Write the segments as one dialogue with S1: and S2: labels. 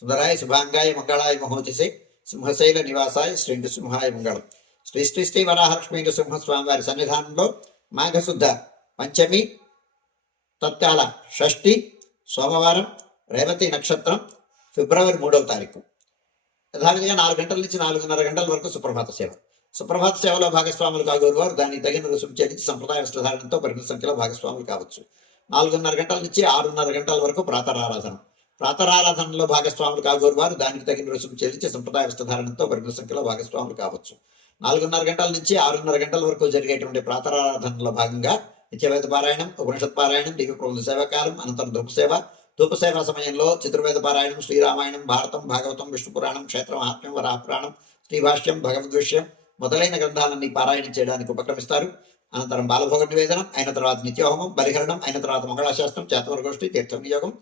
S1: సుందరాయ శుభాంగాయ మంగళాయ మహోజసే సింహశైల నివాసాయ శ్రీ నృసింహాయ మంగళం శ్రీ శ్రీ శ్రీ వరాహలక్ష్మీ నృసింహస్వామి వారి సన్నిధానంలో మాఘశుద్ధ పంచమి తత్కాల షష్ఠి సోమవారం రేవతి నక్షత్రం ఫిబ్రవరి మూడవ తారీఖు. యథావిధిగా నాలుగు గంటల నుంచి నాలుగున్నర గంటల వరకు సుప్రభాత సేవ. సుప్రభాత సేవలో భాగస్వాములు కాగోరు వారు దానికి తగిన రుసుము చెల్లించి సంప్రదాయ వస్త్రధారణతో పరిమిత సంఖ్యలో భాగస్వాములు కావచ్చు. నాలుగున్నర గంటల నుంచి ఆరున్నర గంటల వరకు ప్రాతరారాధన. ప్రాతరారాధనలో భాగస్వాములు కాగోరు వారు. దానికి తగిన రుసుము చెల్లించి సంప్రదాయ వస్త్రధారణతో పరిమిత సంఖ్యలో భాగస్వాములు కావచ్చు. నాలుగున్నర గంటల నుంచి ఆరున్నర గంటల వరకు జరిగేటువంటి ప్రాతరారాధనలో భాగంగా నిత్యవేద పారాయణం ఉపనిషత్ పారాయణం దివ్య ప్రభుత్వ సేవాకాలం అనంతరం ధూపసేవ ధూపసేవ సమయంలో చతుర్వేద పారాయణం శ్రీరామాయణం భారతం భాగవతం విష్ణు పురాణం క్షేత్ర మహాత్మ్యం వరాపురాణం శ్రీభాష్యం భగవద్విషయం మొదలైన గ్రంథాలన్నీ పారాయణం చేయడానికి ఉపక్రమిస్తారు. అనంతరం బాలభోగ నివేదనం అయిన తర్వాత నిత్యోహమం బలిహరణం అయిన తర్వాత మంగళాశాస్త్రం చేతవర గోష్ఠి తీర్థ వినియోగం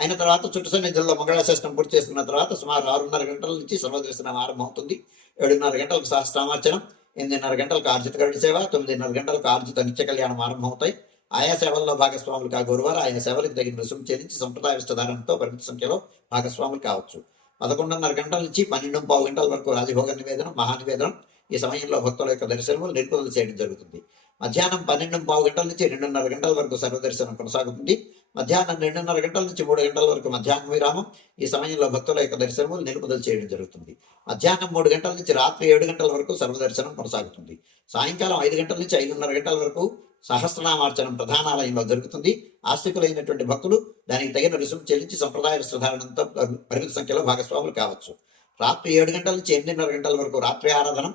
S1: అయిన తర్వాత చుట్టు జిల్లా మంగళాశాస్త్రం పూర్తి చేసుకున్న తర్వాత సుమారు ఆరున్నర గంటల నుంచి సర్వదర్శనం ఆరంభమవుతుంది. ఏడున్నర గంటలకు సహస్రామార్చనం ఎనిమిదిన్నర గంటలకు ఆర్జిత గడి సేవ తొమ్మిదిన్నర గంటలకు ఆర్జిత నిత్య కళ్యాణం ఆరంభమవుతాయి. ఆయా సేవల్లో భాగస్వాములు కాగోరువారు ఆయా సేవలకు తగిన రుసుము చెల్లించి సంప్రదాయ విస్తధారణతో పరిమిత సంఖ్యలో భాగస్వాములు కావచ్చు. పదకొండున్నర గంటల నుంచి పన్నెండు పావు గంటల వరకు రాజభోగ నివేదనం మహానివేదనం ఈ సమయంలో భక్తుల యొక్క దర్శనములు నిలుపుదల చేయడం జరుగుతుంది. మధ్యాహ్నం పన్నెండు పావు గంటల నుంచి రెండున్నర గంటల వరకు సర్వదర్శనం కొనసాగుతుంది. మధ్యాహ్నం రెండున్నర గంటల నుంచి మూడు గంటల వరకు మధ్యాహ్నం విరామం. ఈ సమయంలో భక్తుల యొక్క దర్శనము నిలుపుదల చేయడం జరుగుతుంది. మధ్యాహ్నం మూడు గంటల నుంచి రాత్రి ఏడు గంటల వరకు సర్వదర్శనం కొనసాగుతుంది. సాయంకాలం ఐదు గంటల నుంచి ఐదున్నర గంటల వరకు సహస్రనామార్చనం ప్రధానాలయంలో జరుగుతుంది. ఆస్తికులైనటువంటి భక్తులు దానికి తగిన రుసుము చెల్లించి సంప్రదాయ వస్త్రధారణంతో పరిమిత సంఖ్యలో భాగస్వాములు కావచ్చు. రాత్రి ఏడు గంటల నుంచి ఎనిమిదిన్నర గంటల వరకు రాత్రి ఆరాధనం